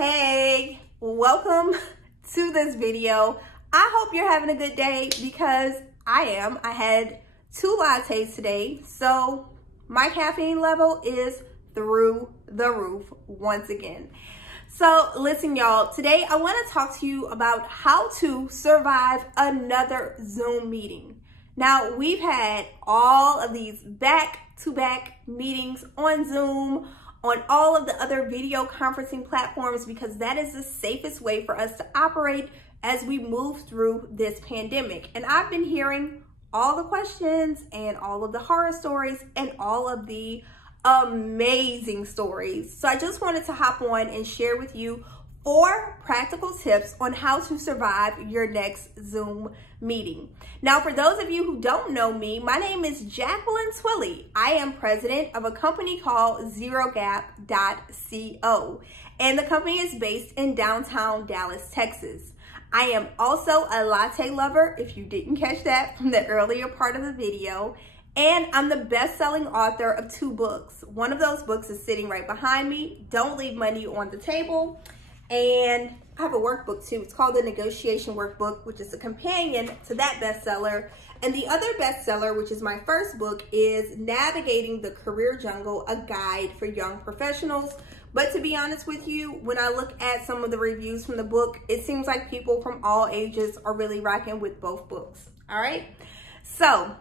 Hey, welcome to this video. I hope you're having a good day because I am. I had 2 lattes today, so my caffeine level is through the roof once again. So listen, y'all, today I want to talk to you about how to survive another Zoom meeting. Now, we've had all of these back-to-back meetings on Zoom, on all of the other video conferencing platforms, because that is the safest way for us to operate as we move through this pandemic. And I've been hearing all the questions and all of the horror stories and all of the amazing stories. So I just wanted to hop on and share with you 4 practical tips on how to survive your next Zoom meeting. Now, for those of you who don't know me, my name is Jacqueline Twillie. I am president of a company called ZeroGap.co, and the company is based in downtown Dallas, Texas. I am also a latte lover, if you didn't catch that from the earlier part of the video. And I'm the best-selling author of 2 books. One of those books is sitting right behind me, Don't Leave Money on the Table. And I have a workbook too. It's called the Negotiation Workbook, which is a companion to that bestseller. And the other bestseller, which is my first book, is Navigating the Career Jungle, a guide for young professionals. But to be honest with you, when I look at some of the reviews from the book, it seems like people from all ages are really rocking with both books. All right. So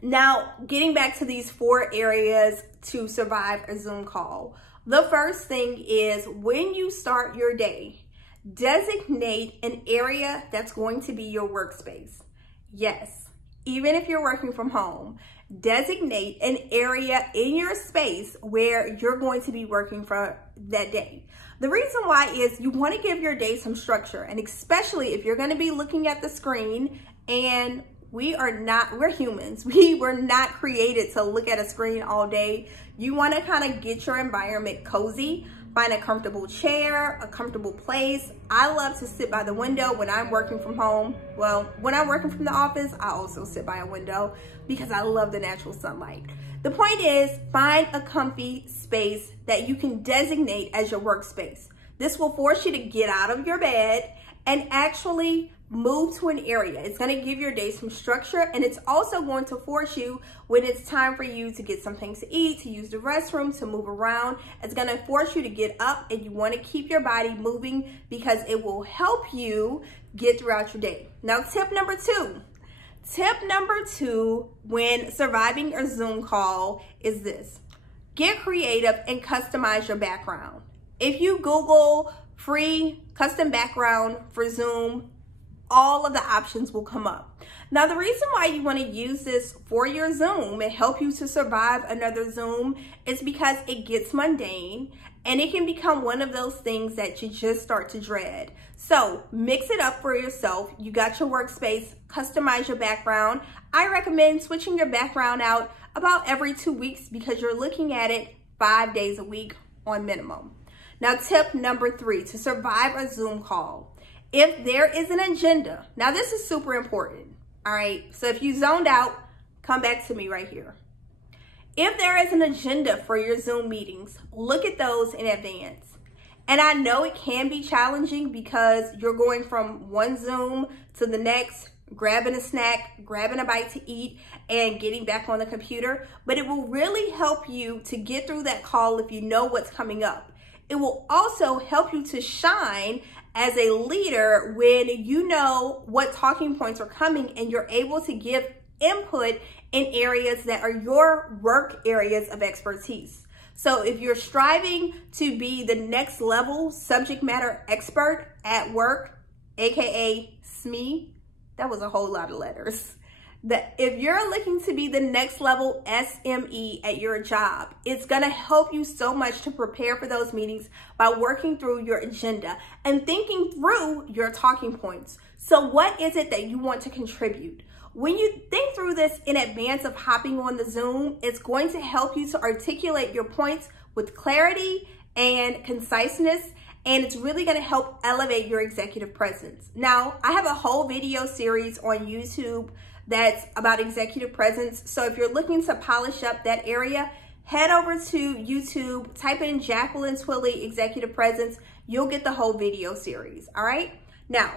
now getting back to these 4 areas to survive a Zoom call. The first thing is, when you start your day, designate an area that's going to be your workspace. Yes, even if you're working from home, designate an area in your space where you're going to be working for that day. The reason why is you want to give your day some structure, and especially if you're going to be looking at the screen, and we're humans. We were not created to look at a screen all day. You want to kind of get your environment cozy, find a comfortable chair, a comfortable place. I love to sit by the window when I'm working from home. Well, when I'm working from the office, I also sit by a window because I love the natural sunlight. The point is, find a comfy space that you can designate as your workspace. This will force you to get out of your bed and actually move to an area. It's going to give your day some structure, and it's also going to force you, when it's time for you to get something to eat, to use the restroom, to move around, it's going to force you to get up, and you want to keep your body moving because it will help you get throughout your day. Now, tip number 2. Tip number 2 when surviving a Zoom call is this: get creative and customize your background. If you Google free custom background for Zoom, all of the options will come up. Now, the reason why you want to use this for your Zoom and help you to survive another Zoom is because it gets mundane and it can become one of those things that you just start to dread. So mix it up for yourself. You got your workspace, customize your background. I recommend switching your background out about every 2 weeks because you're looking at it 5 days a week on minimum. Now, tip number 3 to survive a Zoom call. If there is an agenda, now this is super important, all right? So if you zoned out, come back to me right here. If there is an agenda for your Zoom meetings, look at those in advance. And I know it can be challenging because you're going from one Zoom to the next, grabbing a snack, grabbing a bite to eat, and getting back on the computer. But it will really help you to get through that call if you know what's coming up. It will also help you to shine as a leader when you know what talking points are coming and you're able to give input in areas that are your work areas of expertise. So if you're striving to be the next level subject matter expert at work, aka SME, that was a whole lot of letters. If you're looking to be the next level SME at your job, it's going to help you so much to prepare for those meetings by working through your agenda and thinking through your talking points. So what is it that you want to contribute? When you think through this in advance of hopping on the Zoom, it's going to help you to articulate your points with clarity and conciseness, and it's really going to help elevate your executive presence. Now, I have a whole video series on YouTube that's about executive presence. So if you're looking to polish up that area, head over to YouTube, type in Jacqueline Twillie Executive Presence. You'll get the whole video series, all right? Now,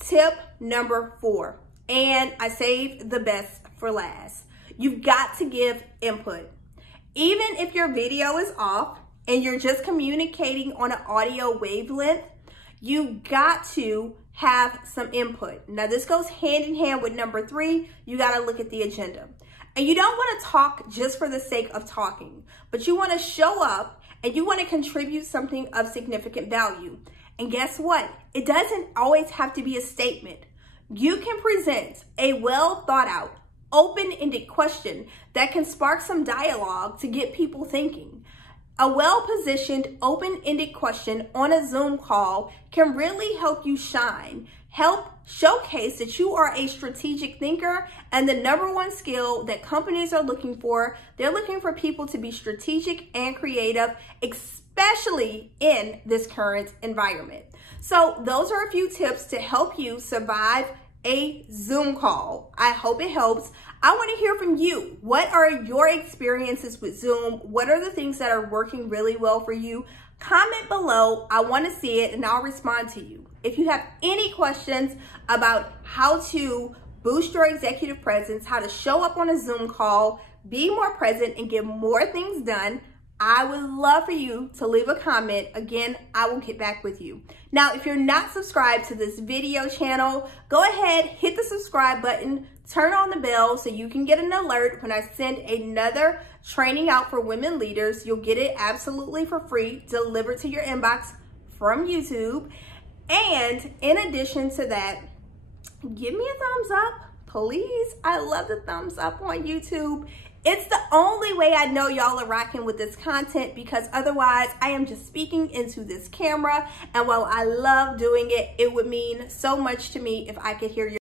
tip number 4, and I saved the best for last. You've got to give input. Even if your video is off and you're just communicating on an audio wavelength, you got to have some input. Now, this goes hand in hand with number 3. You got to look at the agenda. And you don't want to talk just for the sake of talking, but you want to show up and you want to contribute something of significant value. And guess what? It doesn't always have to be a statement. You can present a well thought out, open-ended question that can spark some dialogue to get people thinking. A well-positioned, open-ended question on a Zoom call can really help you shine, help showcase that you are a strategic thinker, and the number one skill that companies are looking for, they're looking for people to be strategic and creative, especially in this current environment. So those are a few tips to help you survive a Zoom call. I hope it helps. I want to hear from you. What are your experiences with Zoom? What are the things that are working really well for you? Comment below. I want to see it and I'll respond to you. If you have any questions about how to boost your executive presence, how to show up on a Zoom call, be more present and get more things done, I would love for you to leave a comment. Again, I will get back with you. Now, if you're not subscribed to this video channel, go ahead, hit the subscribe button, turn on the bell so you can get an alert when I send another training out for women leaders. You'll get it absolutely for free, delivered to your inbox from YouTube. And in addition to that, give me a thumbs up, please. I love the thumbs up on YouTube. It's the only way I know y'all are rocking with this content, because otherwise I am just speaking into this camera. And while I love doing it, it would mean so much to me if I could hear your